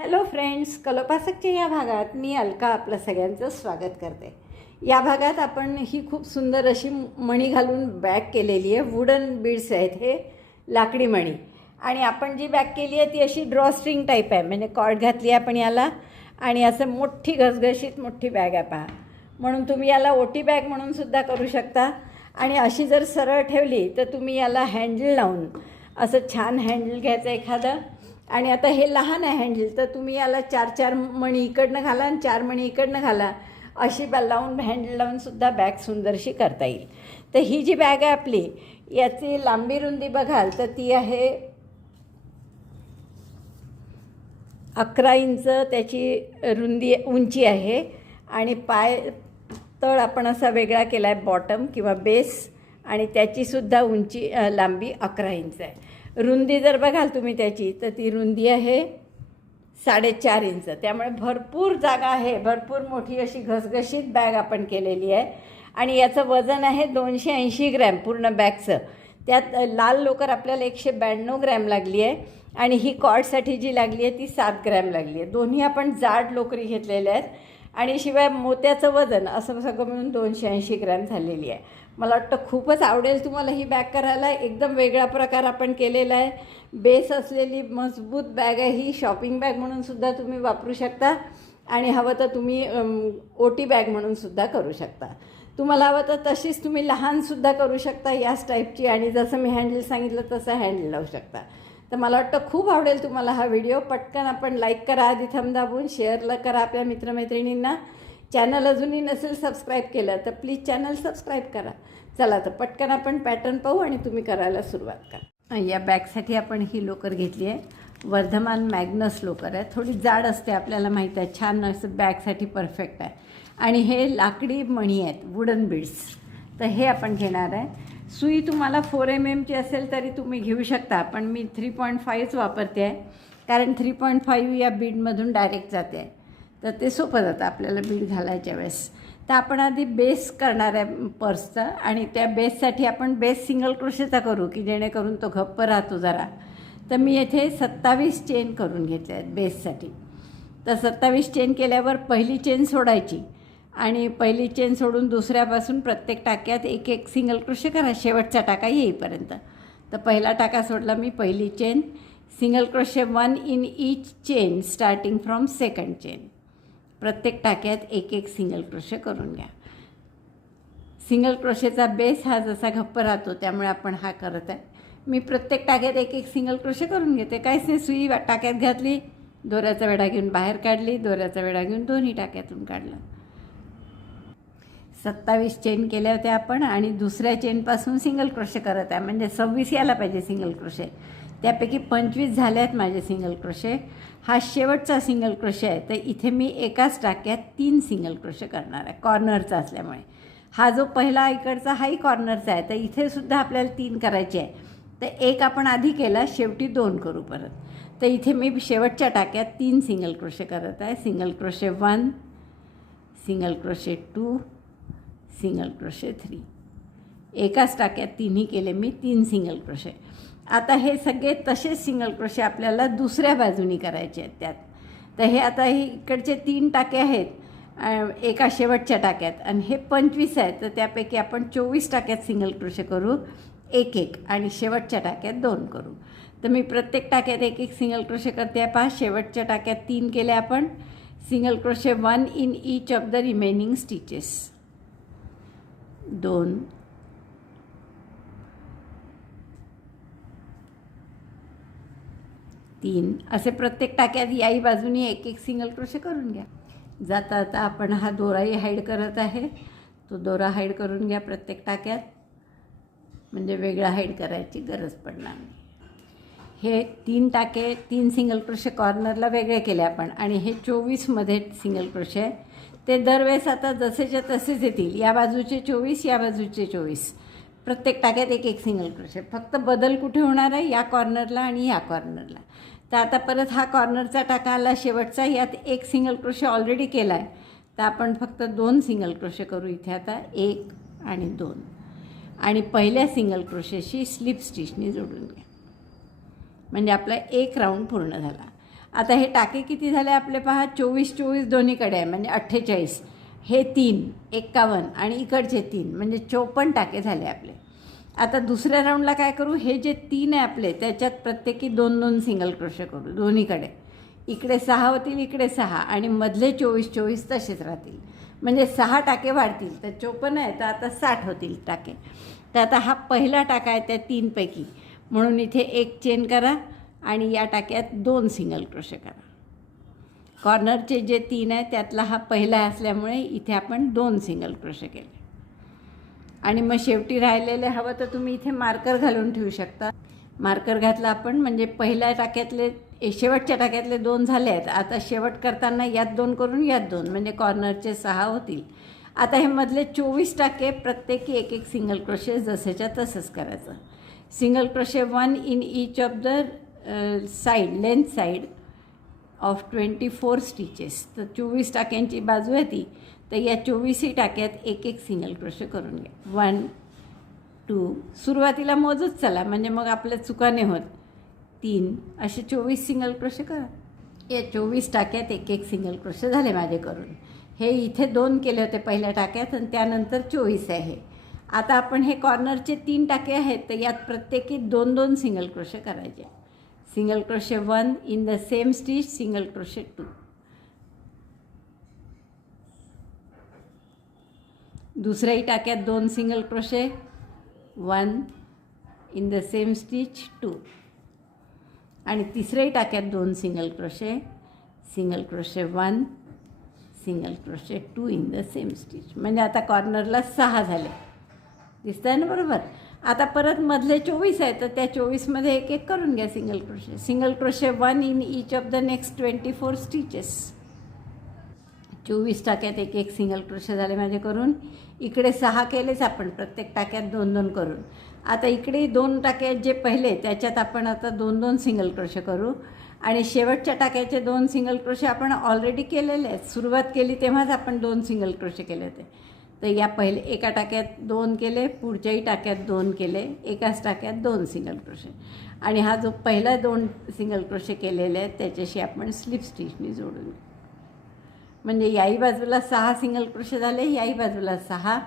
Hello friends, कलोपासकच्या या भागात मी अलका आपलं सगळ्यांचं स्वागत करते. या भागात आपण ही खूप सुंदर अशी मणी घालून बॅग केलेली आहे. वुडन बीड्स आहेत हे, लाकडी मणी. आणि आपण जी बॅग केली आहे ती अशी ड्रॉस्ट्रिंग टाईप आहे, म्हणजे कॉर्ड घातली आहे आपण याला आणि असं मोठी घसघशीत मोठी बॅग आहे पहा. म्हणून तुम्ही याला ओटी बॅग म्हणून सुद्धा करू शकता. आणि अशी जर सरळ ठेवली तर तुम्ही याला हँडल लावून असं छान हँडल घ्यायचं एखादं. आणि आता हे लहान आहे हँडल, तर तुम्ही याला 4-4 मणी इकडनं घाला आणि 4 मणी इकडनं घाला, अशी लावून हँडल लावूनसुद्धा बॅग सुंदरशी करता येईल. तर ही जी बॅग आहे आपली, याची लांबी रुंदी बघाल तर ती आहे 11 इंच त्याची रुंदी उंची आहे. आणि तळ आपण असा वेगळा केला आहे, बॉटम किंवा बेस, आणि त्याचीसुद्धा उंची लांबी 11 इंच आहे. रुंदी जर बघाल तुम्ही त्याची तर ती रुंदी आहे 4.5 इंच. त्यामुळे भरपूर जागा आहे, भरपूर मोठी अशी घसघशीत बॅग आपण केलेली आहे. आणि याचं वजन आहे 280 ग्रॅम पूर्ण बॅगचं. त्यात लाल लोकर आपल्याला 192 ग्रॅम लागली आहे आणि ही कॉर्डसाठी जी लागली आहे ती 7 ग्रॅम लागली आहे. दोन्ही आपण जाड लोकरी घेतलेल्या आहेत. आणि शिवाय मोत्याचं वजन असं सगळं मिळून 280 ग्रॅम झालेली आहे. मला वाटतं खूपच आवडेल तुम्हाला ही बॅग करायला. एकदम वेगळा प्रकार आपण केलेला आहे. बेस असलेली मजबूत बॅग आहे ही. शॉपिंग बॅग म्हणूनसुद्धा तुम्ही वापरू शकता आणि हवं तर तुम्ही ओटी बॅग म्हणूनसुद्धा करू शकता. तुम्हाला हवं तर तशीच तुम्ही लहानसुद्धा करू शकता याच टाईपची, आणि जसं मी हँडल सांगितलं तसं हँडल लावू शकता. तर मला वाटतं खूप आवडेल तुम्हाला हा व्हिडिओ. पटकन आपण लाईक करा, आधी थंब दाबून शेअर करा आपल्या मित्रमैत्रिणींना. चॅनल अजूनही नसेल सबस्क्राईब केलं तर प्लीज चॅनल सबस्क्राईब करा. चला तर पटकन आपण पॅटर्न पाहू आणि तुम्ही करायला सुरुवात करा. या बॅगसाठी आपण ही लोकर घेतली आहे, वर्धमान मॅग्नस लोकर आहे. थोडी जाड असते आपल्याला माहीत आहे, छान असं बॅगसाठी परफेक्ट आहे. आणि हे लाकडी मणी आहेत, वुडन बीड्स. तर हे आपण घेणार आहे. सुई तुम्हाला 4 mm असेल तरी तुम्ही घेऊ शकता, पण मी 3.5 वापरते आहे, कारण 3.5 या बीडमधून डायरेक्ट जाते आहे, तर ते सोपं जातं आपल्याला बीड घालायच्या वेळेस. तर आपण आधी बेस करणार आहे पर्सचा, आणि त्या बेससाठी आपण बेस सिंगल क्रोशेचा करू की जेणेकरून तो घप्प राहतो जरा. तर मी येथे 27 चेन करून घेतले आहेत बेससाठी. तर 27 चेन केल्यावर पहिली चेन सोडायची आणि पहिली चेन सोडून दुसऱ्यापासून प्रत्येक टाक्यात एक सिंगल क्रोशे करा शेवटचा टाका येईपर्यंत. तर पहिला टाका सोडला मी, पहिली chain, single crochet 1 in each chain starting from second chain. प्रत्येक टाक्यात एक सिंगल क्रोशे करून घ्या. सिंगल क्रोशेचा बेस हा जसा घप्प राहतो त्यामुळे आपण हा करत आहे. मी प्रत्येक टाक्यात एक सिंगल क्रोशे करून घेते. काहीच नाही, सुई टाक्यात घातली, दोऱ्याचा वेढा घेऊन बाहेर काढली, दोऱ्याचा वेढा घेऊन दोन्ही टाक्यातून काढलं. 27 चेन केल्या होत्या आपण, आणि दुसऱ्या चेनपासून सिंगल क्रोशे करत आहे, म्हणजे 26 यायला पाहिजे सिंगल क्रोशे. त्यापैकी 25 झाले आहेत माझे सिंगल क्रोशे. हा शेवटचा सिंगल क्रोशे आहे, तर इथे मी एकाच टाक्यात 3 सिंगल क्रोशे करणार आहे, कॉर्नरचा असल्यामुळे. हा जो पहिला इकडचा हाही कॉर्नरचा आहे, तर इथेसुद्धा आपल्याला 3 करायचे आहे. तर एक आपण आधी केला, शेवटी 2 करू परत. तर इथे मी शेवटच्या टाक्यात 3 सिंगल क्रोशे करत आहे. Single crochet 1, single crochet 2, single crochet 3. एकाच टाक्यात 3ही केले मी, 3 सिंगल क्रोशे. आता हे सगळे तसेच सिंगल क्रोशे आपल्याला दुसऱ्या बाजूनी करायचे आहेत त्यात. तर हे आता हे इकडचे 3 टाके आहेत एका शेवटच्या टाक्यात, आणि हे 25 आहेत, तर त्यापैकी आपण 24 टाक्यात सिंगल क्रोशे करू एक, आणि शेवटच्या टाक्यात 2 करू. तर मी प्रत्येक टाक्यात एक सिंगल क्रोशे करते आहे पहा. शेवटच्या टाक्यात 3 केले आपण. Single crochet 1 in each of the remaining stitches. 2, 3 असे प्रत्येक टाक्यात याही बाजूनी एक सिंगल क्रोशे करून घ्या. जाता आता आपण हा दोराही हाईड करत आहे, तो दोरा हाईड करून घ्या प्रत्येक टाक्यात, म्हणजे वेगळा हाईड करायची गरज पडणार नाही. हे 3 टाके 3 सिंगल क्रोशे कॉर्नरला वेगळे केले आपण, आणि हे 24मध्ये सिंगल क्रोशे आहे. ते दरवेळेस आता जसेच्या तसेच येतील. या बाजूचे 24, या बाजूचे 24, प्रत्येक टाक्यात एक सिंगल क्रोशे. फक्त बदल कुठे होणार आहे, या कॉर्नरला आणि या कॉर्नरला. तर आता परत हा कॉर्नरचा टाका आला शेवटचा, यात एक सिंगल क्रोशे ऑलरेडी केला आहे, तर आपण फक्त 2 सिंगल क्रोशे करू इथे आता, 1 आणि 2. आणि पहिल्या सिंगल क्रोशेशी स्लिप स्टिचनी जोडून घ्या, म्हणजे आपला एक राऊंड पूर्ण झाला. आता हे टाके किती झाले आपले पहा, 24 24 दोन्हीकडे आहे म्हणजे 48, हे 3 51 आणि इकडचे 3 म्हणजे 54 टाके झाले आपले. आता दुसऱ्या राऊंडला काय करू, हे जे 3 आहे आपले त्याच्यात प्रत्येकी 2-2 सिंगल क्रोशे करू दोन्हीकडे. इकडे 6 होतील, इकडे 6 आणि मधले 24 24 तसेच राहतील म्हणजे 6 टाके वाढतील. तर 54 आहे तर आता 60 होतील टाके. तर आता हा पहिला टाका आहे त्या 3पैकी, म्हणून इथे एक चेन करा आणि या टाक्यात 2 सिंगल क्रोशे करा. कॉर्नरचे जे 3 आहे त्यातला हा पहिला असल्यामुळे इथे आपण 2 सिंगल क्रोशे केले. आणि मग शेवटी राहिलेले हवं तर तुम्ही इथे मार्कर घालून ठेवू शकता. मार्कर घातला आपण म्हणजे पहिल्या टाक्यातले शेवटच्या टाक्यातले 2 झाले आहेत. आता शेवट करताना यात 2 करून यात 2 म्हणजे कॉर्नरचे 6 होतील. आता हे मधले 24 टाके प्रत्येकी एक एक सिंगल क्रोशे जसेच्या तसंच करायचं. Single crochet 1 in each of the side length side of 24 stitches. तर 24 टाक्यांची बाजू आहे ती, तर या 24ही टाक्यात एक एक सिंगल क्रोशे करून घ्या. 1 2 सुरुवातीला मोजूच चला म्हणजे मग आपल्या चुका नाही होत. 3 असे 24 सिंगल क्रोशे करा. या 24 टाक्यात एक एक सिंगल क्रोशे झाले माझे करून. हे इथे 2 केले होते पहिल्या टाक्यात आणि त्यानंतर 24 आहे. आता आपण हे कॉर्नरचे 3 टाके आहेत तर यात प्रत्येकी 2-2 सिंगल क्रोशे करायचे. Single crochet 1 in the same stitch, single crochet 2. दुसऱ्याही टाक्यात 2 single crochet, 1 in the same stitch 2. आणि तिसऱ्याही टाक्यात 2 single crochet, single crochet 1 single crochet 2 in the same stitch. म्हणजे आता कॉर्नरला 6 झाले, दिसत आहे ना बरोबर. आता परत मधले 24 आहे तर त्या 24मध्ये एक एक करून घ्या single crochet. Single crochet 1 in each of the next 24 stitches. 24 टाक्यात एक एक सिंगल क्रोशे झाले माझे करून. इकडे 6 केलेच आपण प्रत्येक टाक्यात 2-2 करून. आता इकडे 2 टाक्यात जे पहिले त्याच्यात आपण आता 2-2 सिंगल क्रोशे करू. आणि शेवटच्या टाक्याचे 2 सिंगल क्रोशे आपण ऑलरेडी केलेले आहेत. सुरुवात केली तेव्हाच आपण 2 सिंगल क्रोशे केले होते. तर या पहिले एका टाक्यात 2 केले, पुढच्याही टाक्यात 2 केले, एकाच टाक्यात 2 सिंगल क्रोशे. आणि हा जो पहिला 2 सिंगल क्रोशे केलेले आहेत त्याच्याशी आपण स्लिप स्टिचनी जोडून. म्हणजे याही बाजूला 6 सिंगल क्रोशे झाले, याही बाजूला 6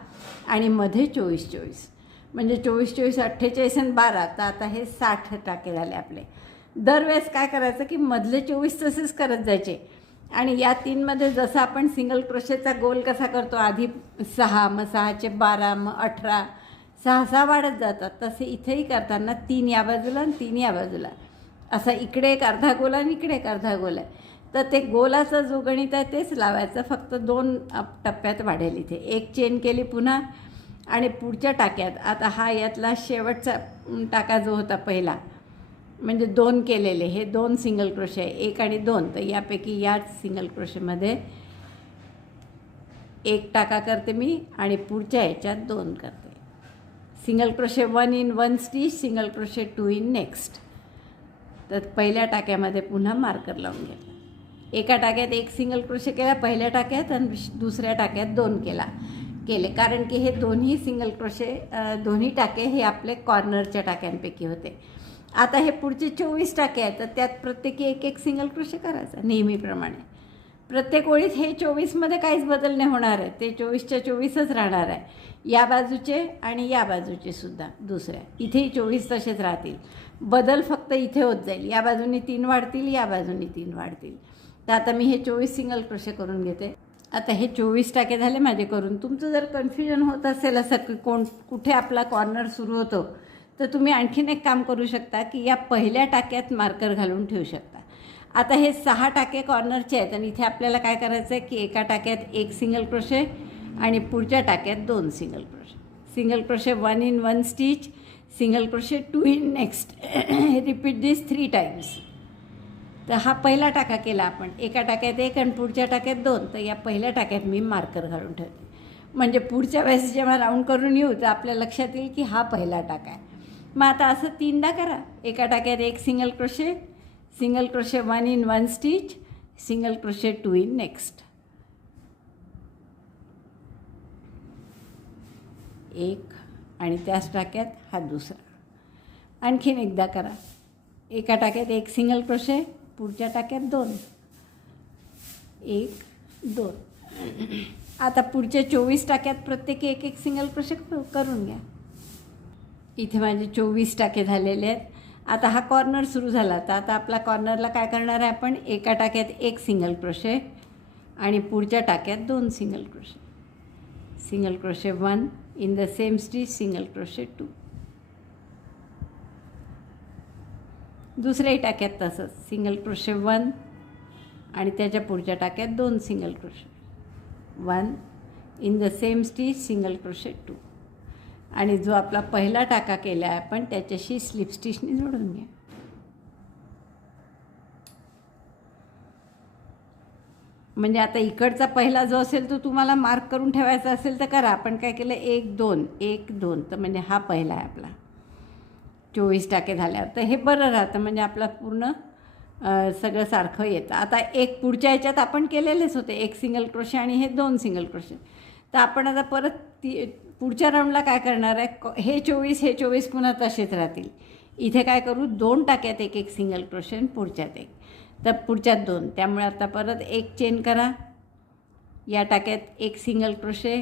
आणि मध्ये 24 24 म्हणजे 24 24 48 आणि 12. तर आता हे 60 टाके झाले आपले. दरवेळेस काय करायचं की मधले 24 तसेच करत जायचे आणि या 3मध्ये जसं आपण सिंगल क्रोशेचा गोल कसा करतो, आधी 6 मग 6चे 12 मग 18 6 6 वाढत जातात, तसे इथेही करताना 3 या बाजूला आणि 3 या बाजूला असा इकडे एक अर्धा गोल आणि इकडे एक अर्धा गोल आहे. तर ते गोलाचं जो गणित आहे तेच लावायचं, फक्त 2 टप्प्यात वाढेल. इथे एक चेन केली पुन्हा आणि पुढच्या टाक्यात आता हा यातला शेवटचा टाका जो होता पहिला म्हणजे 2 केलेले, हे 2 सिंगल क्रोशे आहे, 1 आणि 2. तर यापैकी याच सिंगल क्रोशेमध्ये एक टाका करते मी आणि पुढच्या याच्यात 2 करते. Single crochet 1 in 1 stitch, single crochet 2 in next. तर पहिल्या टाक्यामध्ये पुन्हा मार्कर लावून घेतला. एका टाक्यात 1 सिंगल क्रोशे केला पहिल्या टाक्यात आणि दुसऱ्या टाक्यात 2 केले, कारण की हे दोन्ही सिंगल क्रोशे दोन्ही टाके हे आपले कॉर्नरच्या टाक्यांपैकी होते. आता हे पुढचे 24 टाके आहेत तर त्यात प्रत्येकी एक एक सिंगल क्रोशे करायचा नेहमीप्रमाणे. प्रत्येक ओळीत हे 24मध्ये काहीच बदल नाही होणार आहे, ते 24च्या 24च राहणार आहे. या बाजूचे आणि या बाजूचे सुद्धा दुसऱ्या इथेही 24 तसेच राहतील. बदल फक्त इथे होत जाईल, या बाजूनी 3 वाढतील, या बाजूनी 3 वाढतील. तर आता मी हे 24 सिंगल क्रोशे करून घेते. आता हे 24 टाके झाले माझे करून. तुमचं जर कन्फ्युजन होत असेल असं की कुठे आपला कॉर्नर सुरू होतो तर तुम्ही आणखीन एक काम करू शकता की या पहिल्या टाक्यात मार्कर घालून ठेवू शकता. आता हे 6 टाके कॉर्नरचे आहेत आणि इथे आपल्याला काय करायचं आहे की एका टाक्यात 1 सिंगल क्रोशे आणि पुढच्या टाक्यात 2 single crochet. Single crochet 1 in 1 stitch, single crochet 2 in next. Repeat this 3 times. तर हा पहिला टाका केला आपण, एका टाक्यात 1 आणि पुढच्या टाक्यात 2. तर या पहिल्या टाक्यात मी मार्कर घालून ठेवते म्हणजे पुढच्या वेळेस जेव्हा राऊंड करून येऊ तर आपल्या लक्षात येईल की हा पहिला टाका आहे. मग आता असं 3दा करा. एका टाक्यात 1 single crochet, single crochet 1 in 1 stitch, single crochet 2 in next. 1 आणि त्याच टाक्यात हा दुसरा. आणखीन एकदा करा. एका टाक्यात 1 सिंगल क्रोशे, पुढच्या टाक्यात 2, 1 2. आता पुढच्या 24 टाक्यात प्रत्येकी एक एक सिंगल क्रोशे करून घ्या. इथे माझे 24 टाके झालेले आहेत. आता हा कॉर्नर सुरू झाला, तर आता आपला कॉर्नरला काय करणार आहे आपण, एका टाक्यात एक सिंगल क्रोशे आणि पुढच्या टाक्यात 2 single crochet. Single crochet 1 in the same stitch, single crochet 2. दुसऱ्याही टाक्यात तसंच सिंगल क्रोशे 1 आणि त्याच्या पुढच्या टाक्यात 2 single crochet. 1 in the same stitch, single crochet 2. आणि जो आपला पहिला टाका केला आहे आपण त्याच्याशी स्लिप स्टिचने जोडून घ्या. म्हणजे आता इकडचा पहिला जो असेल तो तुम्हाला मार्क करून ठेवायचा असेल तर करा. आपण काय केलं, 1 2 1 2, तर म्हणजे हा पहिला आहे आपला. 24 टाके झाल्यावर तर हे बरं राहतं, म्हणजे आपला पूर्ण सगळं सारखं येतं. आता एक पुढच्या ह्याच्यात आपण केलेलेच होते, एक सिंगल क्रोशे आणि हे 2 सिंगल क्रोशे. तर आपण आता परत पुढच्या राऊंडला काय करणार आहे, हे 24 पुन्हा तसेच राहतील. इथे काय करू, 2 टाक्यात एक एक सिंगल क्रोशे आणि पुढच्यात एक, तर पुढच्यात 2. त्यामुळे आता परत एक चेन करा. या टाक्यात एक सिंगल क्रोशे,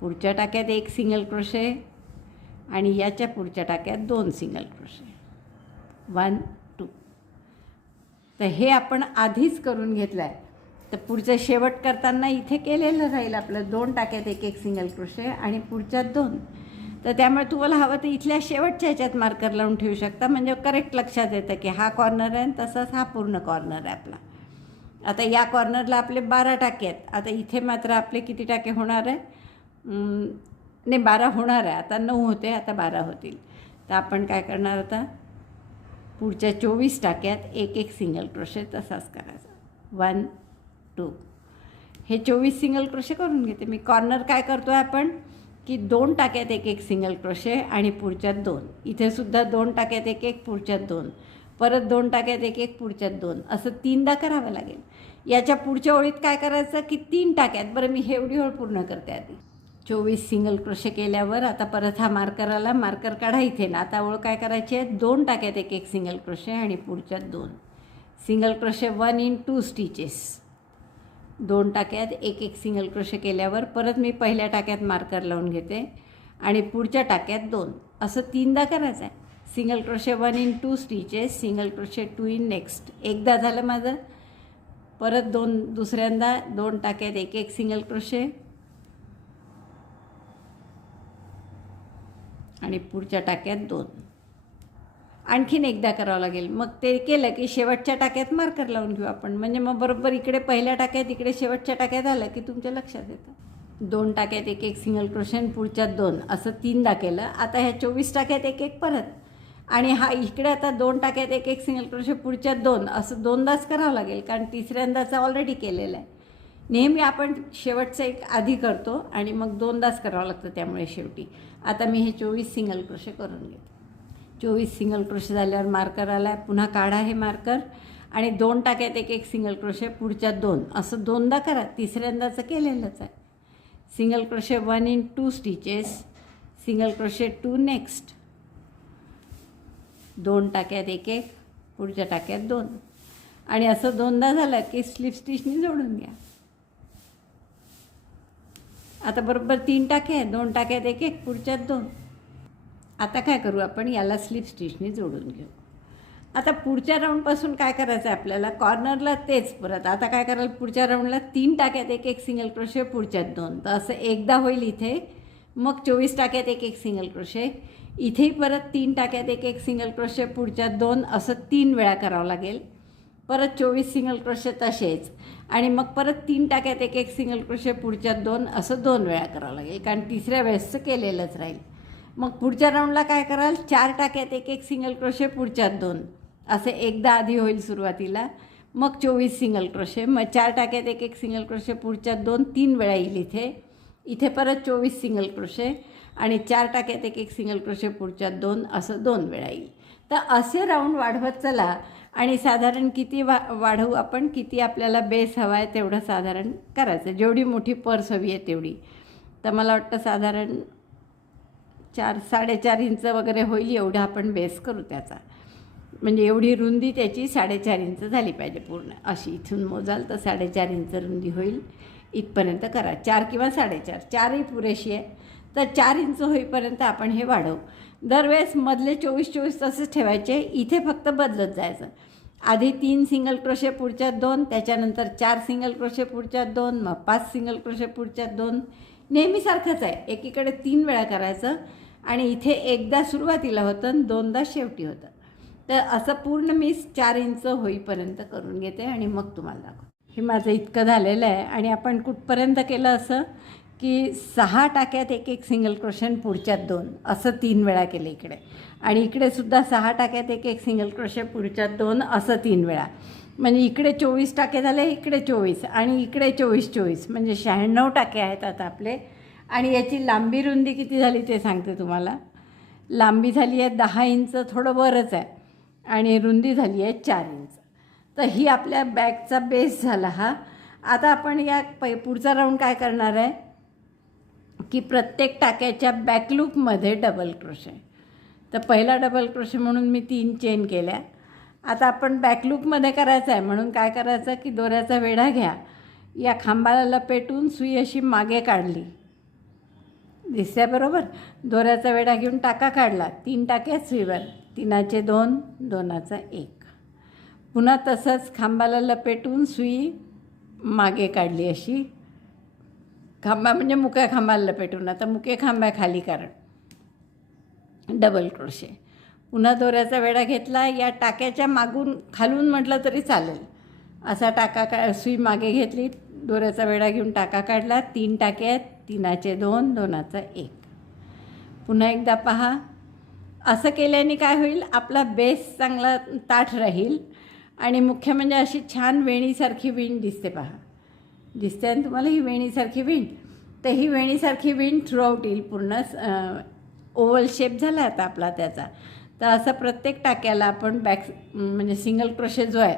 पुढच्या टाक्यात एक सिंगल क्रोशे आणि याच्या पुढच्या टाक्यात 2 सिंगल क्रोशे. 1 2. तर हे आपण आधीच करून घेतलं आहे. तर पुढचं शेवट करताना इथे केलेलं राहील आपलं, 2 टाक्यात एक एक सिंगल क्रोशे आणि पुढच्यात 2. तर त्यामुळे तुम्हाला हवं तर इथल्या शेवटच्या ह्याच्यात मार्कर लावून ठेवू शकता, म्हणजे करेक्ट लक्षात येतं की हा कॉर्नर आहे तसाच हा पूर्ण कॉर्नर आहे आपला. आता या कॉर्नरला आपले 12 टाके आहेत. आता इथे मात्र आपले किती टाके होणार आहे, नाही 12 होणार आहे. आता 9 होते, आता 12 होतील. तर आपण काय करणार, आता पुढच्या 24 टाक्यात एक एक सिंगल क्रोशे तसाच करायचा. 1 2. हे 24 सिंगल क्रोशे करून घेते मी. कॉर्नर काय करतो आहे आपण की 2 टाक्यात एक एक सिंगल क्रोशे आणि पुढच्यात 2. इथे सुद्धा 2 टाक्यात एक एक, पुढच्यात 2, परत 2 टाक्यात एक एक, पुढच्यात 2, असं 3दा करावं लागेल. याच्या पुढच्या ओळीत काय करायचं की 3 टाक्यात, बरं मी हे एवढी ओळ पूर्ण करते आधी. 24 सिंगल क्रोशे केल्यावर आता परत हा मार्कर आला, मार्कर काढा इथे ना. आता ओळ काय करायची आहे, 2 टाक्यात एक एक सिंगल क्रोशे आणि पुढच्यात 2 सिंगल क्रोशे. 1 in 2 stitches. 2 टाक्यात एक एक सिंगल क्रोशे केल्यावर परत मी पहिल्या टाक्यात मार्कर लावून घेते आणि पुढच्या टाक्यात 2, असं 3दा करायचं आहे. Single crochet 1 in 2 stitches, single crochet 2 in next. एकदा झालं माझं. परत दुसऱ्यांदा 2 टाक्यात एक एक सिंगल क्रोशे आणि पुढच्या टाक्यात 2. आणखीन एकदा करावं लागेल. मग ते केलं की शेवटच्या टाक्यात मार्कर लावून घेऊ आपण, म्हणजे मग बरोबर इकडे पहिल्या टाक्यात इकडे शेवटच्या टाक्यात आलं की तुमच्या लक्षात येतं. 2 टाक्यात एक एक सिंगल क्रोशे आणि पुढच्यात 2, असं 3दा केलं. आता ह्या 24 टाक्यात एक एक परत, आणि हा इकडे आता 2 टाक्यात एक एक सिंगल क्रोशे पुढच्यात 2, असं 2दाच करावं लागेल, कारण तिसऱ्यांदाचं ऑलरेडी केलेलं आहे. नेहमी आपण शेवटचं एक आधी करतो आणि मग 2दाच करावं लागतं, त्यामुळे शेवटी. आता मी हे 24 सिंगल क्रोशे करून घेते. 24 सिंगल क्रोशे झाल्यावर मार्कर आला आहे, पुन्हा काढा हे मार्कर आणि 2 टाक्यात एक एक सिंगल क्रोशे पुढच्यात 2, असं 2दा करा. तिसऱ्यांदाचं केलेलंच आहे. Single crochet 1 in 2 stitches, single crochet 2 next. 2 टाक्यात एक एक, पुढच्या टाक्यात 2, आणि असं 2दा झालं की स्लिप स्टिचनी जोडून घ्या. आता बरोबर 3 टाके आहे, 2 टाक्यात एक एक, पुढच्यात 2. आता काय करू आपण, याला स्लिप स्टिचनी जोडून घेऊ. आता पुढच्या राऊंडपासून काय करायचं आहे आपल्याला, कॉर्नरला तेच परत. आता काय कराल, पुढच्या राऊंडला 3 टाक्यात एक एक सिंगल क्रोशे पुढच्यात 2, तर असं एकदा होईल इथे. मग 24 टाक्यात एक एक सिंगल क्रोशे, इथेही परत 3 टाक्यात एक एक सिंगल क्रोशे पुढच्यात 2, असं 3 वेळा करावं लागेल. परत 24 सिंगल क्रोशे तसेच, आणि मग परत 3 टाक्यात एक एक सिंगल क्रोशे पुढच्यात 2, असं 2 वेळा करावं लागेल, कारण तिसऱ्या वेळेसचं केलेलंच राहील. मग पुढच्या राऊंडला काय कराल, 4 टाक्यात एक एक सिंगल क्रोशे पुढच्यात 2, असे एकदा आधी होईल सुरुवातीला. मग 24 सिंगल क्रोशे, मग 4 टाक्यात एक एक सिंगल क्रोशे पुढच्यात 2, 3 वेळा येईल इथे. इथे परत 24 सिंगल क्रोशे आणि 4 टाक्यात एक एक सिंगल क्रोशे पुढच्यात 2, असं 2 वेळा येईल. तर असे राऊंड वाढवत चला, आणि साधारण किती वाढवू आपण, किती आपल्याला बेस हवा आहे तेवढं साधारण करायचं. जेवढी मोठी पर्स हवी आहे तेवढी. तर मला वाटतं साधारण 4 साडेचार इंच वगैरे होईल, एवढा आपण बेस करू त्याचा. म्हणजे एवढी रुंदी त्याची 4.5 इंच झाली पाहिजे पूर्ण. अशी इथून मोजाल तर 4.5 इंच रुंदी होईल. इथपर्यंत करा. 4 किंवा 4.5, 4ही पुरेशी आहे. तर 4 इंच होईपर्यंत आपण हे वाढवू. दरवेळेस मधले 24 तसेच ठेवायचे. इथे फक्त बदलत जायचं. आधी 3 सिंगल क्रोशे पुढच्या 2, त्याच्यानंतर 4 सिंगल क्रोशे पुढच्या 2, मग 5 सिंगल क्रोशे पुढच्या 2. नेहमीसारखंच आहे. एकीकडे 3 वेळा करायचं आणि इथे एकदा सुरुवातीला होतं आणि 2दा शेवटी होतं. तर असं पूर्ण मी 4 इंच होईपर्यंत करून घेते आणि मग तुम्हाला दाखवते. हे माझं इतकं झालेलं आहे. आणि आपण कुठपर्यंत केलं असं की 6 टाक्यात एक सिंगल क्रोशे आणि पुढच्यात 2 असं 3 वेळा केलं इकडे. आणि इकडे सुद्धा 6 टाक्यात एक सिंगल क्रोशे पुढच्यात 2 असं 3 वेळा. म्हणजे इकडे 24 टाके झाले, इकडे 24 आणि इकडे 24 म्हणजे 96 टाके आहेत आता आपले. आणि याची लांबी रुंदी किती झाली ते सांगते तुम्हाला. लांबी झाली आहे 10 इंच, थोडं वरच आहे. आणि रुंदी झाली आहे 4 इंच. तर ही आपल्या बॅगचा बेस झाला हा. आता आपण या पुढचा राऊंड काय करणार आहे की प्रत्येक टाक्याच्या बॅकलूपमध्ये डबल क्रोशे. तर पहिला डबल क्रोशे म्हणून मी 3 चेन केल्या. आता आपण बॅकलूपमध्ये करायचं आहे म्हणून काय करायचं की दोऱ्याचा वेढा घ्या, या खांबाला लपेटून सुई अशी मागे काढली, दिसते बरोबर. दोऱ्याचा वेढा घेऊन टाका काढला, 3 टाके आहेत सुईवर, 3चे 2, 2चा 1. पुन्हा तसंच खांबाला लपेटून सुई मागे काढली अशी, खांबा म्हणजे मुक्या खांबाला लपेटून. आता मुके खांब्या खाली कारण डबल क्रोशे. पुन्हा दोऱ्याचा वेढा घेतला, या टाक्याच्या मागून खालून म्हटलं तरी चालेल, असा टाका सुई मागे घेतली, दोऱ्याचा वेढा घेऊन टाका काढला, 3 टाके आहेत, 3चे 2, 2चा 1. पुन्हा एकदा पहा. असं केल्याने काय होईल, आपला बेस चांगला ताठ राहील. आणि मुख्य म्हणजे अशी छान वेणीसारखी विण दिसते. पहा, दिसते ना तुम्हाला ही वेणीसारखी विण. तर ही वेणीसारखी विण थ्रूआउट येईल. पूर्ण ओव्हल शेप झाला आता आपला त्याचा. तर असं प्रत्येक टाक्याला आपण म्हणजे सिंगल क्रोशे जो आहे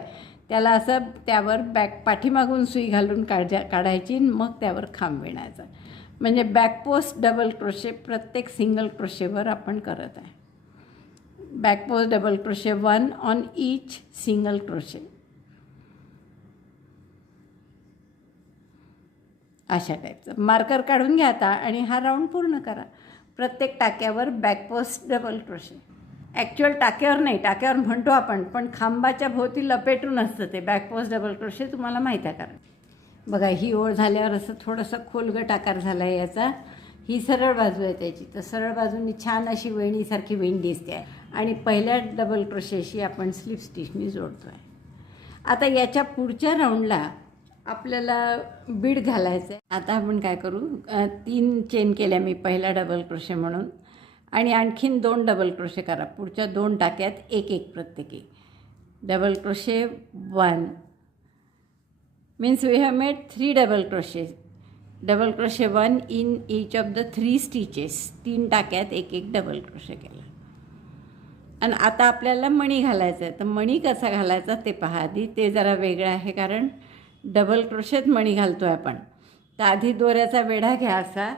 त्याला असं त्यावर पाठीमागून सुई घालून काढायची, मग त्यावर खांब विणायचा. म्हणजे बॅकपोस्ट डबल क्रोशे प्रत्येक सिंगल क्रोशेवर आपण करत आहे. Back post double crochet 1 on each single crochet. अशा टाईपचं मार्कर काढून घ्या आता आणि हा राऊंड पूर्ण करा. प्रत्येक टाक्यावर बॅकपोस्ट डबल क्रोशे. ॲक्च्युअल टाक्यावर नाही, टाक्यावर म्हणतो आपण, पण खांबाच्या भोवती लपेटून असतं ते बॅकपोस्ट डबल क्रोशे. तुम्हाला माहीत आहे कारण बघा, ही ओळ झाल्यावर असं थोडंसं खोलगट आकार झाला आहे याचा. ही सरळ बाजू आहे त्याची, तर सरळ बाजूनी छान अशी वेणीसारखी वेण दिसते आहे. आणि पहिल्या डबल क्रोशेशी आपण स्लिप स्टिचनी जोडतो आहे. आता याच्या पुढच्या राऊंडला आपल्याला बीड घालायचं आहे. आता आपण काय करू, 3 चेन केल्या मी पहिला डबल क्रोशे म्हणून, आणि आणखीन 2 डबल क्रोशे करा पुढच्या 2 टाक्यात एक प्रत्येकी. Double crochet 1 means we have made 3 double crochet. Double crochet 1 in each of the 3 stitches. 3 टाक्यात एक डबल क्रोशे केला. आणि आता आपल्याला मणी घालायचं आहे. तर मणी कसा घालायचा ते पहा आधी. ते जरा वेगळं आहे कारण डबल क्रोशेत मणी घालतो आहे आपण. तर आधी दोऱ्याचा वेढा घ्या असा,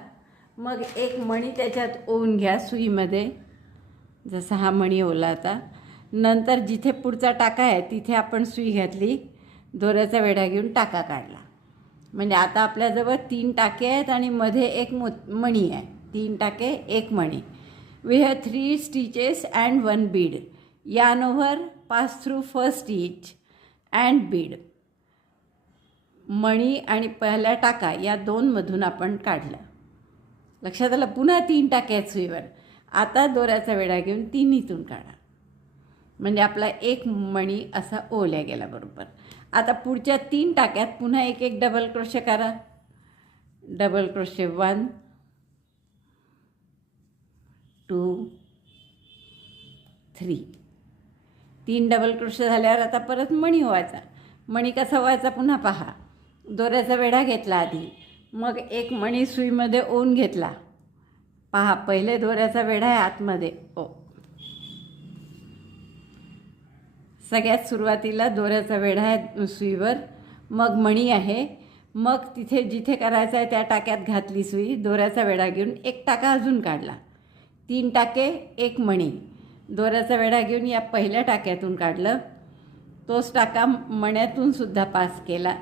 मग एक मणी त्याच्यात ओवून घ्या सुईमध्ये, जसा हा मणी ओला. आता नंतर जिथे पुढचा टाका आहे तिथे आपण सुई घातली, दोऱ्याचा वेढा घेऊन टाका काढला. म्हणजे आता आपल्याजवळ 3 टाके आहेत आणि मध्ये एक मणी आहे. 3 टाके 1 मणी. We have 3 stitches and 1 bead. Yarn over, pass through first stitch and bead. मणी आणि पहिला टाका या 2मधून आपण काढलं. लक्षात आलं. पुन्हा 3 टाके आहेत सुईवर. आता दोऱ्याचा वेढा घेऊन 3हीतून काढा, म्हणजे आपला 1 मणी असा ओवल्या गेला बरोबर. आता पुढच्या 3 टाक्यात पुन्हा एक डबल क्रोशे करा. Double crochet 1, 2, 3. 3 डबल क्रोशे झाल्यावर आता परत मणी व्हायचा. मणी कसा व्हायचा पुन्हा पहा. दोऱ्याचा वेढा घेतला आधी, मग 1 मणी सुईमध्ये ओवून घेतला. पहा, पहिले दोऱ्याचा वेढा आहे आतमध्ये. सगळ्यात सुरुवातीला दोऱ्याचा वेढा आहे सुईवर, मग मणी आहे, मग तिथे जिथे करायचं आहे त्या टाक्यात घातली सुई, दोऱ्याचा वेढा घेऊन 1 टाका अजून काढला. 3 टाके 1 मणी. दोऱ्याचा वेढा घेऊन या पहिल्या टाक्यातून काढलं, तोच टाका मण्यातून सुद्धा पास केला,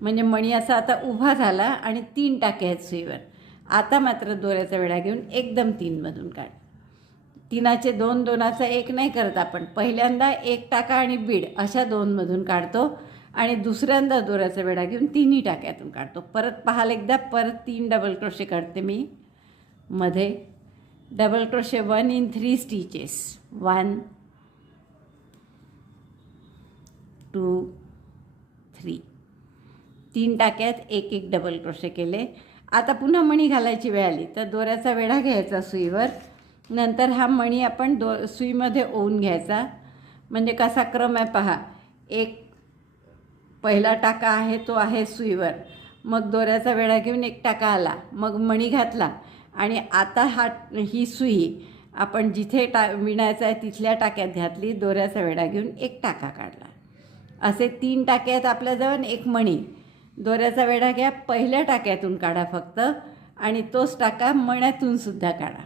म्हणजे मणी असा आता उभा झाला आणि 3 टाके आहेत सुईवर. आता मात्र दोऱ्याचा वेढा घेऊन एकदम 3मधून काढ. 3चे 2, 2चा 1 नाही करत आपण. पहिल्यांदा 1 टाका आणि बीड अशा 2मधून काढतो आणि दुसऱ्यांदा दोऱ्याचा वेढा घेऊन 3ही टाक्यातून काढतो. परत पाहाल एकदा, परत 3 डबल क्रोशे काढते मी. मध्ये डबल क्रोशे 1 in 3 स्टिचेस, 1 2 3, 3 टाक्यात 1 1 डबल क्रोशे केले. आता पुन्हा मणी घालायची वेळ आली तर दोऱ्याचा वेढा घ्यायचा सुईवर, नंतर हा मणी आपण सुईमध्ये ओवून घ्यायचा. म्हणजे कसा क्रम आहे पहा, एक पहिला टाका आहे तो आहे सुईवर, मग दोऱ्याचा वेढा घेऊन 1 टाका आला, मग मणी घातला आणि आता ही सुई आपण जिथे विणायचं आहे तिथल्या टाक्यात घातली, दोऱ्याचा वेढा घेऊन 1 टाका काढला. असे 3 टाके आहेत आपल्याजवळ, 1 मणी. दोऱ्याचा वेढा घ्या, पहिल्या टाक्यातून काढा फक्त आणि तोच टाका मण्यातून सुद्धा काढा.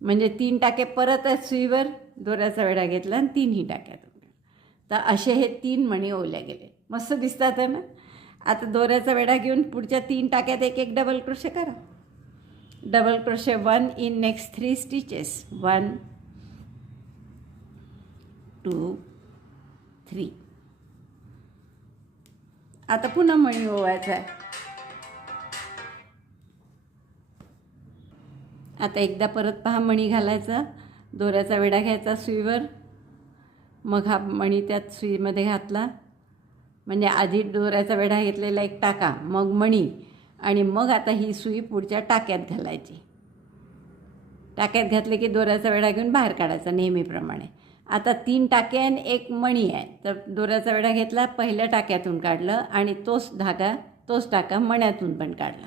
म्हणजे 3 टाके परत आहेत सुईवर, दोऱ्याचा वेढा घेतला आणि 3ही टाक्यातून. तर असे हे 3 मणी ओवल्या गेले. मस्त दिसतात आहे ना. आता दोऱ्याचा वेढा घेऊन पुढच्या 3 टाक्यात 1 1 डबल क्रोशे करा. Double crochet 1 in next 3 stitches, 1 2 3. आता पुन्हा मणी ओवायचा आहे. आता एकदा परत पहा, मणी घालायचा, दोऱ्याचा वेढा घ्यायचा सुईवर, मग हा मणी त्यात सुईमध्ये घातला. म्हणजे आधी दोऱ्याचा वेढा घेतलेला 1 टाका, मग मणी, आणि मग आता ही सुई पुढच्या टाक्यात घालायची. टाक्यात घातले की दोऱ्याचा वेढा घेऊन बाहेर काढायचा नेहमीप्रमाणे. आता 3 टाके आणि 1 मणी आहे, तर दोऱ्याचा वेढा घेतला, पहिल्या टाक्यातून काढलं आणि तोच टाका मण्यातून पण काढला.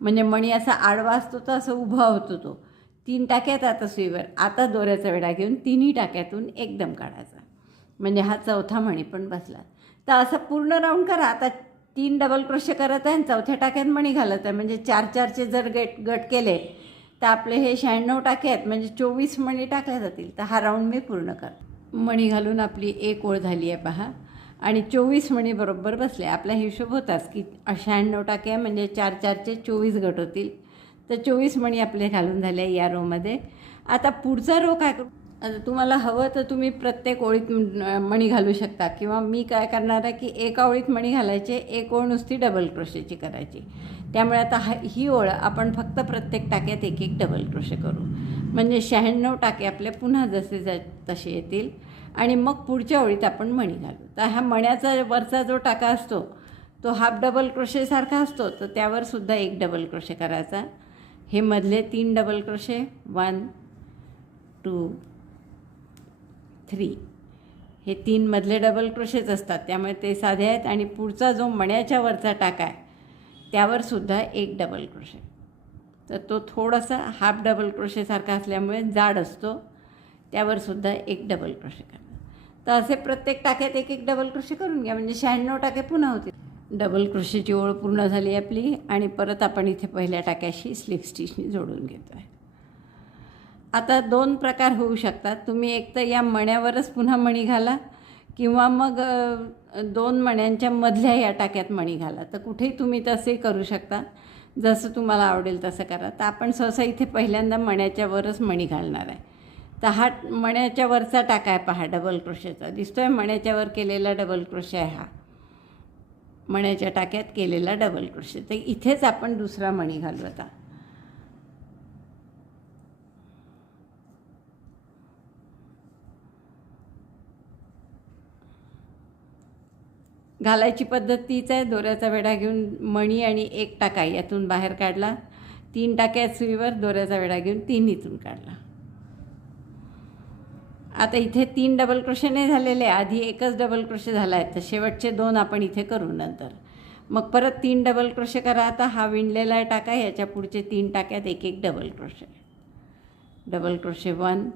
म्हणजे मणी असा आडवा असतो तर असं उभा होतो तो. 3 टाक्यात आता सुईवर, आता दोऱ्याचा वेढा घेऊन 3ही टाक्यातून एकदम काढायचा. म्हणजे हा चौथा मणी पण बसला. तर असं पूर्ण राऊंड करा. आता 3 डबल क्रोशे करत आहे आणि चौथ्या टाक्यात मणी घालत आहे. म्हणजे 4 4चे जर गट केले तर आपले हे 96 टाके आहेत, म्हणजे 24 मणी टाकल्या जातील. तर हा राऊंड मी पूर्ण कर. मणी घालून आपली 1 ओळ झाली आहे पहा, आणि 24 मणी बरोबर बसले. आपला हिशोब होताच की 96 टाके आहे, म्हणजे 4 4चे 24 गट होतील. तर 24 मणी आपले घालून झाले या रोमध्ये. आता पुढचा रो काय करू, आता तुम्हाला हवं तर तुम्ही प्रत्येक ओळीत मणी घालू शकता, किंवा मी काय करणार आहे की एका ओळीत मणी घालायचे, 1 ओळ नुसती डबल क्रोशेची करायची. त्यामुळे आता ही ओळ आपण फक्त प्रत्येक टाक्यात 1 1 डबल क्रोशे करू. म्हणजे 96 टाके आपले पुन्हा जसे तसे येतील आणि मग पुढच्या ओळीत आपण मणी घालू. तर हा मण्याचा वरचा जो टाका असतो तो हाफ डबल क्रोशेसारखा असतो, तर त्यावर सुद्धा 1 डबल क्रोशे करायचा. हे मधले 3 डबल क्रोशे, 1 2 3, हे 3 मधले डबल क्रोशेच असतात, त्यामुळे ते साधे आहेत. आणि पुढचा जो मण्याच्या वरचा टाका आहे त्यावर सुद्धा 1 डबल क्रोशे. तर तो थोडासा हाफ डबल क्रोशेसारखा असल्यामुळे जाड असतो, त्यावर सुद्धा 1 डबल क्रोशे करा. तर असे प्रत्येक टाक्यात 1 1 डबल क्रोशे करून घ्या, म्हणजे 96 टाके पुन्हा होतील. डबल क्रोशेची ओळ पूर्ण झाली आपली, आणि परत आपण इथे पहिल्या टाक्याशी स्लिप स्टिचनी जोडून घेतो आहे. आता 2 प्रकार होऊ शकतात. तुम्ही एक तर या मण्यावरच पुन्हा मणी घाला, किंवा मग 2 मण्यांच्या मधल्या या टाक्यात मणी घाला. तर कुठेही तुम्ही तसे करू शकता, जसं तुम्हाला आवडेल तसं करा. तर आपण सहसा इथे पहिल्यांदा मण्याच्या वरच मणी घालणार आहे. तर हा मण्याच्या वरचा टाका आहे पहा, डबल क्रोशेचा दिसतोय. मण्याच्यावर केलेला डबल क्रोशे आहे हा, मण्याच्या टाक्यात केलेला डबल क्रोशे. तर इथेच आपण दुसरा मणी घालू. आता घालायची पद्धत तीच आहे. दोऱ्याचा वेढा घेऊन मणी आणि 1 टाका यातून बाहेर काढला, 3 टाक्यात सुईवर, दोऱ्याचा वेढा घेऊन 3 इथून काढला. आता इथे 3 डबल क्रोशे नाही झालेले, आधी 1च डबल क्रोशे झाला आहे, तर शेवटचे 2 आपण इथे करू नंतर. मग परत 3 डबल क्रोशे करा. आता हा विणलेला आहे टाका, याच्या पुढचे 3 टाक्यात 1 1 double crochet. Double crochet 1,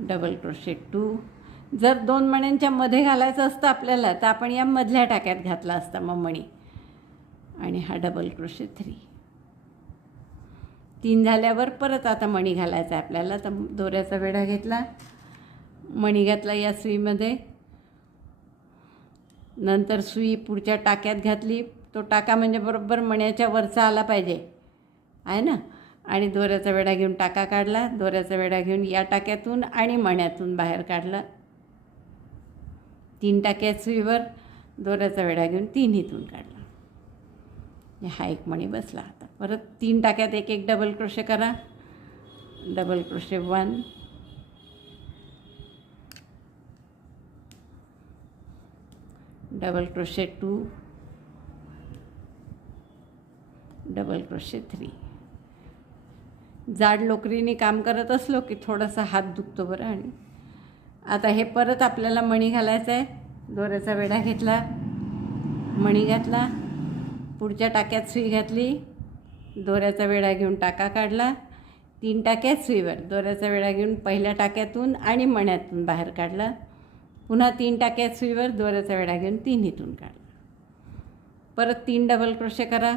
double crochet 2. जर 2 मण्यांच्या मध्ये घालायचं असतं आपल्याला तर आपण या मधल्या टाक्यात घातला असता मग मणी. आणि हा डबल क्रोशे 3. 3 झाल्यावर परत आता मणी घालायचा आहे आपल्याला. तर दोऱ्याचा वेढा घेतला, मणी घातला या सुईमध्ये, नंतर सुई पुढच्या टाक्यात घातली. तो टाका म्हणजे बरोबर मण्याच्या वरचा आला पाहिजे आहे ना. आणि दोऱ्याचा वेढा घेऊन टाका काढला, दोऱ्याचा वेढा घेऊन या टाक्यातून आणि मण्यातून बाहेर काढला. 3 टाक्यात सुईवर दोऱ्याचा वेढा घेऊन 3 इथून काढला. हा एक मणी बसला. आता परत 3 टाक्यात एक एक डबल क्रोशे करा. Double crochet 1, double crochet 2, double crochet 3. जाड लोकरीने काम करत असलो की थोडासा हात दुखतो बरं. आणि आता हे परत आपल्याला मणी घालायचं आहे. दोऱ्याचा वेढा घेतला, मणी घातला, पुढच्या टाक्यात सुई घातली, दोऱ्याचा वेढा घेऊन टाका काढला. 3 टाक्यात सुईवर दोऱ्याचा वेढा घेऊन पहिल्या टाक्यातून आणि मण्यातून बाहेर काढला. पुन्हा 3 टाक्यात सुईवर दोऱ्याचा वेढा घेऊन 3 इथून काढला. परत 3 डबल क्रोशे करा.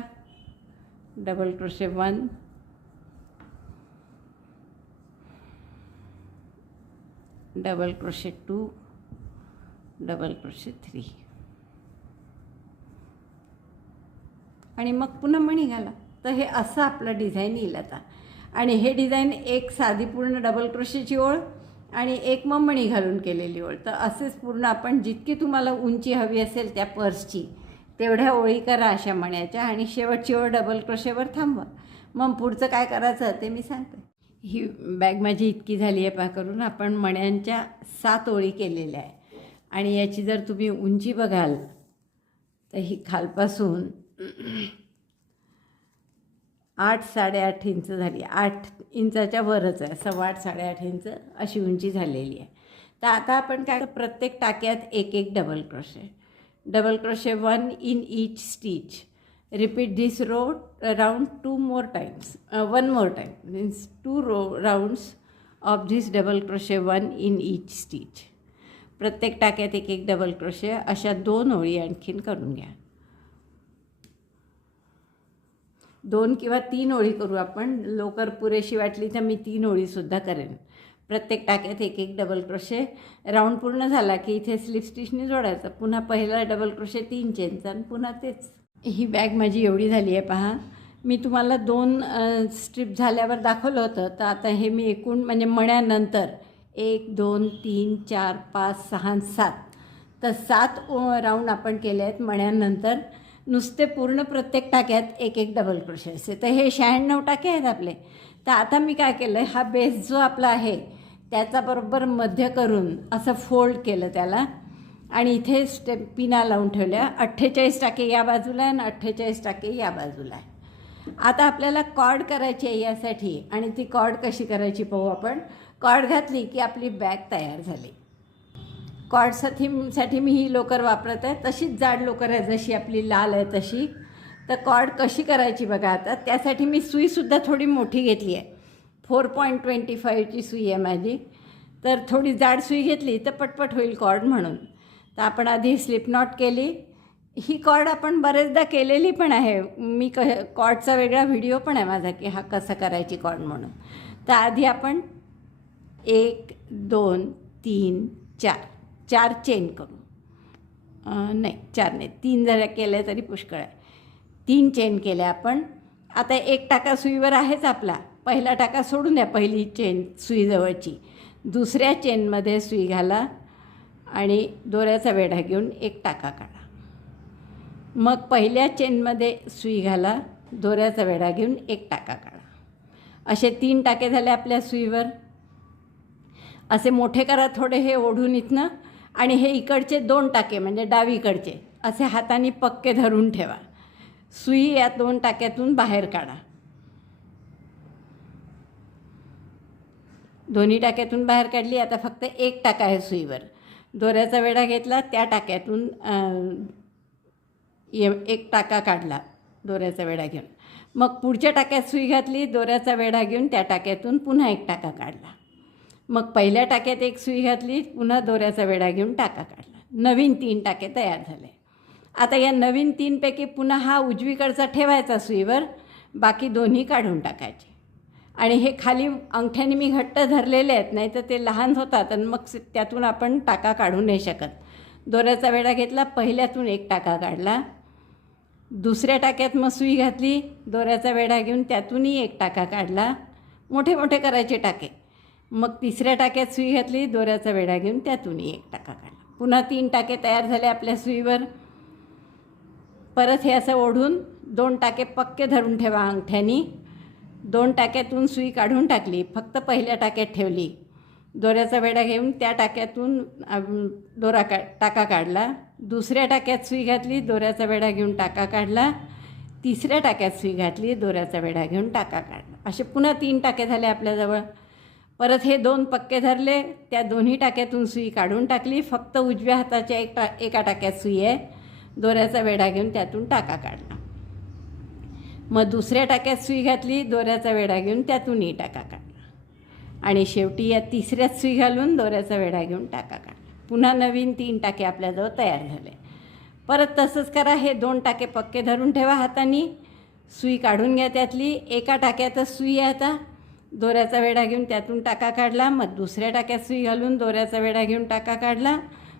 Double crochet 1, double crochet 2, double crochet 3 आणि मग पुन्हा मणी घाला. तर हे असं आपलं डिझाईन येईल आता. आणि हे डिझाईन एक साधी पूर्ण डबल क्रोशेची ओळ आणि एक मग मणी घालून केलेली ओळ. तर असेच पूर्ण आपण जितकी तुम्हाला उंची हवी असेल त्या पर्सची तेवढ्या ओळी करा अशा मण्याच्या. आणि शेवटची ओळ डबल क्रोशेवर थांबवा. मग पुढचं काय करायचं ते मी सांगते. ही बॅग माझी इतकी झाली आहे पहा करून. आपण मण्यांच्या 7 ओळी केलेल्या आहे. आणि याची जर तुम्ही उंची बघाल तर ही खालपासून 8 साडेआठ इंच झाली. 8 इंचाच्या वरच आहे, 8.25 साडेआठ इंच अशी उंची झालेली आहे. तर आता आपण काय, प्रत्येक टाक्यात एक एक double crochet. Double crochet 1 in each stitch. Repeat this row round 2 more times. 1 more time means 2 rounds of this double crochet 1 in each stitch. प्रत्येक टाक्यात एक एक डबल क्रोशे. अशा 2 ओळी आणखीन करून घ्या. 2 किंवा 3 ओळी करू आपण. लवकर पुरेशी वाटली तर मी 3 ओळीसुद्धा करेन. प्रत्येक टाक्यात एक एक डबल क्रोशे. राऊंड पूर्ण झाला की इथे स्लिप स्टिचने जोडायचं. पुन्हा पहिला डबल क्रोशे 3 चेनचा आणि पुन्हा तेच. ही बॅग माझी एवढी झाली आहे पहा. मी तुम्हाला 2 स्ट्रिप झाल्यावर दाखवलं होतं. तर आता हे मी एकूण म्हणजे मण्यानंतर 1 2 3 4 5 6 7 तर 7 राऊंड आपण केले आहेत मण्यानंतर. नुसते पूर्ण प्रत्येक टाक्यात एक एक डबल क्रोशे असे. तर हे 96 टाके आहेत आपले. तर आता मी काय केलं, हा बेस जो आपला आहे त्याचा बरोबर मध्य करून असं फोल्ड केलं त्याला आणि इथे पिना लावून ठेवल्या. 48 टाके या बाजूला आहे आणि 48 टाके या बाजूला आहे. आता आपल्याला कॉर्ड करायची आहे यासाठी. आणि ती कॉर्ड कशी करायची पाहू आपण. कॉर्ड घातली की आपली बॅग तयार झाली. कॉर्डसाठी मी ही लोकर वापरत आहे. तशीच जाड लोकर आहे जशी आपली लाल आहे तशी. तर कॉर्ड कशी करायची बघा आता. त्यासाठी मी सुईसुद्धा थोडी मोठी घेतली आहे. 4.25ची सुई आहे माझी. तर थोडी जाड सुई घेतली तर पटपट होईल कॉर्ड म्हणून. तर आपण आधी स्लिप नॉट केली. ही कॉर्ड आपण बरेचदा केलेली पण आहे. मी कॉर्डचा वेगळा व्हिडिओ पण आहे माझा की हा कसं करायची कॉर्ड म्हणून. तर आधी आपण 1 2 3 4 चेन करू. नाही 4 नाही 3 जरा केले तरी पुष्कळ आहे. 3 चेन केल्या आपण. आता एक टाका सुईवर आहेच आपला. पहिला टाका सोडून द्या, पहिली चेन सुईजवळची. दुसऱ्या चेनमध्ये सुई घाला आणि दोऱ्याचा वेढा घेऊन एक टाका काढा. मग पहिल्या चेनमध्ये सुई घाला, दोऱ्याचा वेढा घेऊन एक टाका काढा. असे 3 टाके झाले आपल्या सुईवर. असे मोठे करा थोडे हे ओढून इथनं. आणि हे इकडचे 2 टाके म्हणजे डावीकडचे असे हाताने पक्के धरून ठेवा. सुई या 2 टाक्यातून बाहेर काढा. दोन्ही टाक्यातून बाहेर काढली. आता फक्त एक टाका आहे सुईवर. दोऱ्याचा वेढा घेतला, त्या टाक्यातून एक टाका काढला दोऱ्याचा वेढा घेऊन. मग पुढच्या टाक्यात सुई घातली, दोऱ्याचा वेढा घेऊन त्या टाक्यातून पुन्हा एक टाका काढला. मग पहिल्या टाक्यात एक सुई घातली, पुन्हा दोऱ्याचा वेढा घेऊन टाका काढला. नवीन 3 टाके तयार झाले. आता या नवीन 3 पैकी पुन्हा हा उजवीकडचा ठेवायचा सुईवर, बाकी दोन्ही काढून टाकायचे. आणि हे खाली अंगठ्याने मी घट्ट धरलेले आहेत, नाही तर ते लहान होतात आणि मग त्यातून आपण टाका काढू नाही शकत. दोऱ्याचा वेढा घेतला, पहिल्यातून एक टाका काढला, दुसऱ्या टाक्यात मग सुई घातली, दोऱ्याचा वेढा घेऊन त्यातूनही एक टाका काढला, मोठे मोठे करायचे टाके. मग तिसऱ्या टाक्यात सुई घातली, दोऱ्याचा वेढा घेऊन त्यातूनही एक टाका काढला. पुन्हा 3 टाके तयार झाले आपल्या सुईवर. परत हे असं ओढून 2 टाके पक्के धरून ठेवा अंगठ्यानी. 2 टाक्यातून सुई काढून टाकली, फक्त पहिल्या टाक्यात ठेवली, दोऱ्याचा वेढा घेऊन त्या टाक्यातून टाका काढला, दुसऱ्या टाक्यात सुई घातली, दोऱ्याचा वेढा घेऊन टाका काढला, तिसऱ्या टाक्यात सुई घातली, दोऱ्याचा वेढा घेऊन टाका काढला. असे पुन्हा 3 टाके झाले आपल्याजवळ. परत हे 2 पक्के धरले, त्या दोन्ही टाक्यातून सुई काढून टाकली, फक्त उजव्या हाताच्या एका टाक्यात सुई आहे, दोऱ्याचा वेढा घेऊन त्यातून टाका काढला. मग दुसऱ्या टाक्यात सुई घातली, दोऱ्याचा वेढा घेऊन त्यातूनही टाका काढला, आणि शेवटी या तिसऱ्यात सुई घालून दोऱ्याचा वेढा घेऊन टाका काढला. पुन्हा नवीन 3 टाके आपल्याजवळ तयार झाले. परत तसंच करा. हे 2 टाके पक्के धरून ठेवा हाताने, सुई काढून घ्या त्यातली, एका टाक्यातच सुई आहे आता, दोऱ्याचा वेढा घेऊन त्यातून टाका काढला, मग दुसऱ्या टाक्यात सुई घालून दोऱ्याचा वेढा घेऊन टाका काढला,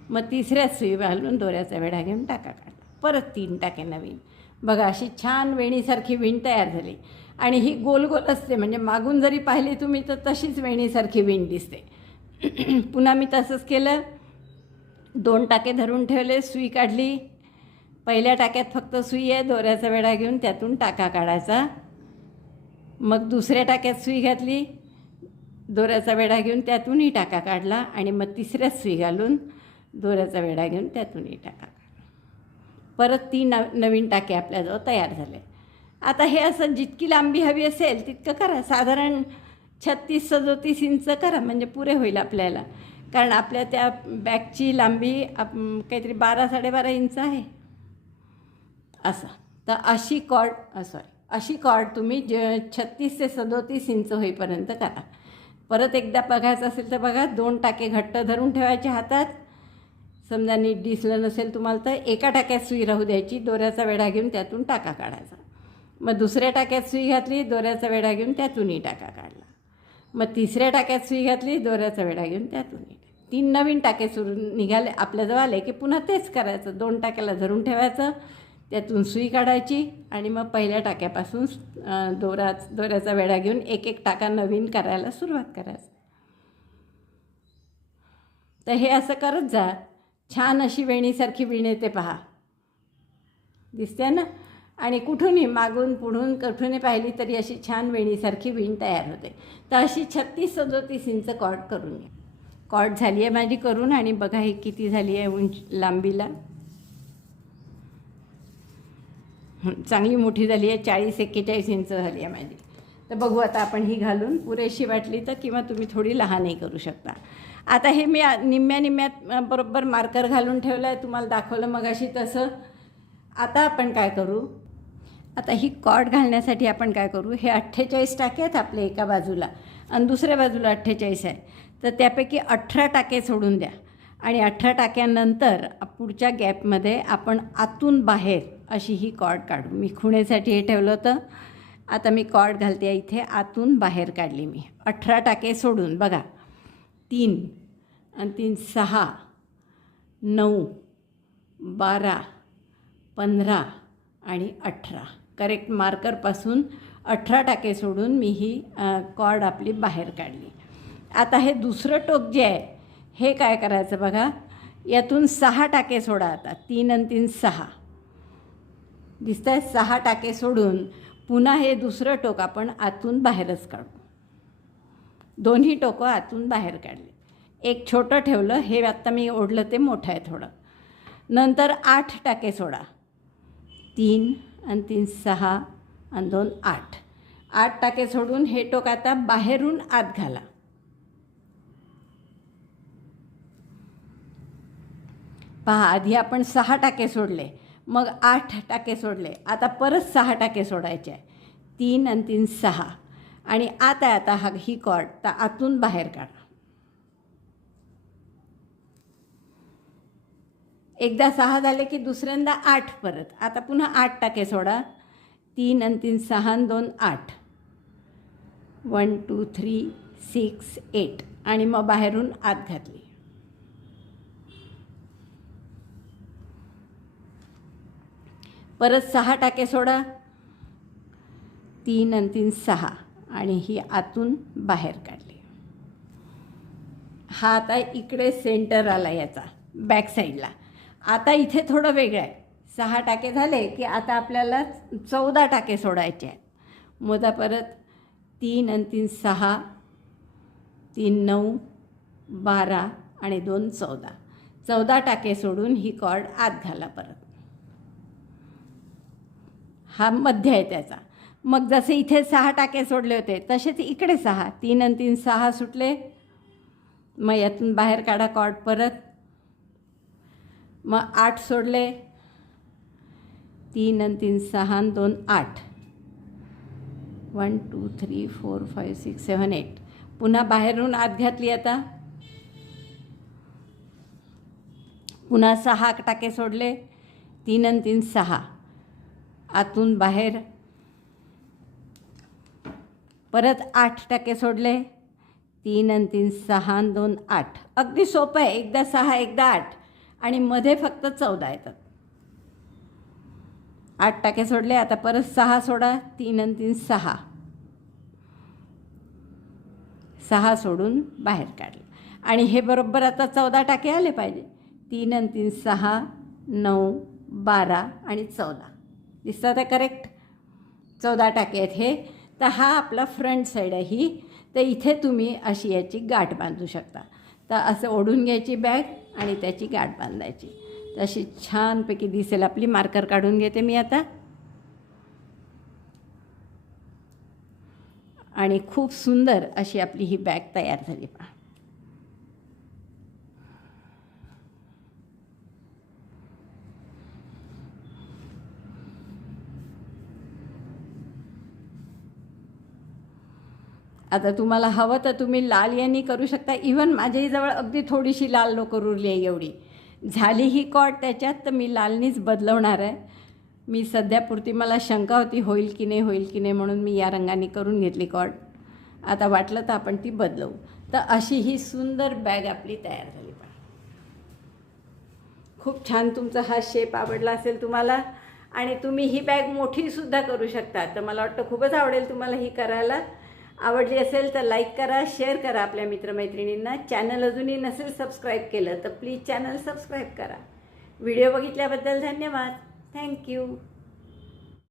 मग तिसऱ्यात सुई घालून दोऱ्याचा वेढा घेऊन टाका काढला. परत 3 टाके नवीन. बघा अशी छान वेणीसारखी विण तयार झाली. आणि ही गोल गोल असते, म्हणजे मागून जरी पाहिली तुम्ही तर तशीच वेणीसारखी विण दिसते. पुन्हा मी तसंच केलं. 2 टाके धरून ठेवले, सुई काढली, पहिल्या टाक्यात फक्त सुई आहे, दोऱ्याचा वेढा घेऊन त्यातून टाका काढायचा, मग दुसऱ्या टाक्यात सुई घातली, दोऱ्याचा वेढा घेऊन त्यातूनही टाका काढला, आणि मग तिसऱ्यात सुई घालून दोऱ्याचा वेढा घेऊन त्यातूनही टाका काढला. परत 3 नवीन टाके आपल्याजवळ तयार झाले. आता हे असं जितकी लांबी हवी असेल तितकं करा. साधारण 36-37 इंच करा, म्हणजे पुरे होईल आपल्याला, कारण आपल्या त्या बॅगची लांबी काहीतरी 12-12.5 इंच आहे असं. तर अशी कॉर्ड तुम्ही 36 ते 37 इंच होईपर्यंत करा. परत एकदा बघायचं असेल तर बघा, 2 टाके घट्ट धरून ठेवायचे हातात. समजा नीट दिसलं नसेल तुम्हाला तर एका टाक्यात सुई राहू द्यायची, दोऱ्याचा वेढा घेऊन त्यातून टाका काढायचा, मग दुसऱ्या टाक्यात सुई घातली, दोऱ्याचा वेढा घेऊन त्यातूनही टाका काढला, मग तिसऱ्या टाक्यात सुई घातली, दोऱ्याचा वेढा घेऊन त्यातूनही. 3 नवीन टाके सुरू निघाले आपल्याजवळ आले की पुन्हा तेच करायचं. 2 टाक्याला धरून ठेवायचं, त्यातून सुई काढायची, आणि मग पहिल्या टाक्यापासून दोऱ्याचा वेढा घेऊन एक टाका नवीन करायला सुरुवात करायचं. तर हे असं करत जा. छान अशी वेणीसारखी विण येते पहा, दिसते ना. आणि कुठूनही मागून पुढून कुठूनही पाहिली तरी अशी छान वेणीसारखी विण तयार होते. तर अशी 36-37 इंच कॉर्ड करून घ्या. कॉर्ड झाली आहे माझी करून, आणि बघा ही किती झाली आहे लांबीला, चांगली मोठी झाली आहे, 40-41 इंच झाली आहे माझी. तर बघू आता आपण ही घालून पुरेशी वाटली तर, किंवा तुम्ही थोडी लहानही करू शकता. आता हे मी निम्म्यात बरोबर मार्कर घालून ठेवलं आहे, तुम्हाला दाखवलं मगाशी तसं. आता आपण काय करू, आता ही कॉर्ड घालण्यासाठी आपण काय करू, हे 48 टाके आहेत आपले एका बाजूला, आणि दुसऱ्या बाजूला 48 आहे, तर त्यापैकी 18 टाके सोडून द्या, आणि 18 टाक्यानंतर पुढच्या गॅपमध्ये आपण आतून बाहेर अशी ही कॉर्ड काढू. मी खुणेसाठी हे ठेवलं होतं. आता मी कॉर्ड घालते आहे इथे, आतून बाहेर काढली मी 18 टाके सोडून. बघा 3 आणि 3 6, 9, 12, 15 आणि 18. करेक्ट मार्करपासून 18 टाके सोडून मी ही कॉर्ड आपली बाहेर काढली. आता हे दुसरं टोक जे आहे हे काय करायचं बघा, यातून 6 टाके सोडा. आता 3 आणि 3 6 दिसत आहे. 6 टाके सोडून पुन्हा हे दुसरं टोक आपण आतून बाहेरच काढू. दोन्ही टोकं आतून बाहेर काढले. एक छोटं ठेवलं, हे आत्ता मी ओढलं ते मोठं आहे थोडं. नंतर 8 टाके सोडा. 3 आणि 3 6 आणि 2 8. 8 टाके सोडून हे टोक आता बाहेरून आत घाला. पहा, आधी आपण 6 टाके सोडले, मग 8 टाके सोडले, आता परत 6 टाके सोडायचे आहे. 3 आणि 3 6, आणि आता ही कॉर्ड तर आतून बाहेर काढा. एकदा 6 झाले की दुसऱ्यांदा 8 परत. आता पुन्हा 8 टाके सोडा. 3 आणि 3 6 आणि 2 8. 1 2 3 6 8 आणि मग बाहेरून आत घातली. परत 6 टाके सोडा, 3 आणि 3 6 आणि ही आतून बाहेर काढली. हा आता इकडे सेंटर आला याचा बॅक साईडला. आता इथे थोडं वेगळं आहे. 6 टाके झाले की आता आपल्याला 14 टाके सोडायचे आहेत. मोजा परत 3 आणि 3 6, 3 9 12 आणि 2 14. 14 टाके सोडून ही कॉर्ड आत घाला. परत हा मध्य आहे त्याचा. मग जसे इथे 6 टाके सोडले होते तसेच इकडे 6, 3 आणि 3 6 सुटले. मग यातून बाहेर काढा कॉर्ड परत. मग 8 सोडले, 3 आणि 3 6 आणि 2 8. 1 2 3 4 5 6 7 8. पुन्हा बाहेरून आत घातली. आता पुन्हा 6 टाके सोडले, 3 आणि 3 6 आतून बाहेर. परत 8 टाके सोडले, 3 आणि 3 6 आणि 2 8. अगदी सोपं आहे. एकदा 6 एकदा 8 आणि मध्ये फक्त 14 येतात. 8 टाके सोडले. आता परत 6 सोडा, 3 आणि 3 6. 6 सोडून बाहेर काढले आणि हे बरोबर आता 14 टाके आले पाहिजे. 3 आणि 3 6 9 12 आणि 14. दिसतं ते करेक्ट? 14 टाके आहेत हे. तर हा आपला फ्रंट साईड आहे ही. तर इथे तुम्ही अशी याची गाठ बांधू शकता. तर असं ओढून घ्यायची बॅग आणि त्याची गाठ बांधायची. तशी छानपैकी दिसेल आपली. मार्कर काढून घेते मी आता. आणि खूप सुंदर अशी आपली ही बॅग तयार झाली पहा. आता तुम्हाला हवं तर तुम्ही लाल यांनी करू शकता. इवन माझ्याही अगदी थोडीशी लाल लोकर उरली आहे एवढी. झाली ही कॉर्ड त्याच्यात, तर मी लालनीच बदलवणार आहे. मी सध्यापुरती मला शंका होती होईल की नाही होईल की नाही, म्हणून मी या रंगाने करून घेतली कॉर्ड. आता वाटलं तर आपण ती बदलवू. तर अशी ही सुंदर बॅग आपली तयार झाली पहा. खूप छान. तुमचा हा शेप आवडला असेल तुम्हाला आणि तुम्ही ही बॅग मोठीसुद्धा करू शकता. तर मला वाटतं खूपच आवडेल तुम्हाला ही करायला. आवडली असेल तर लाईक करा, शेअर करा आपल्या मित्रमैत्रिणींना. चॅनल अजूनही नसेल सबस्क्राईब केलं तर प्लीज चॅनल सबस्क्राईब करा. व्हिडिओ बघितल्याबद्दल धन्यवाद. थँक्यू.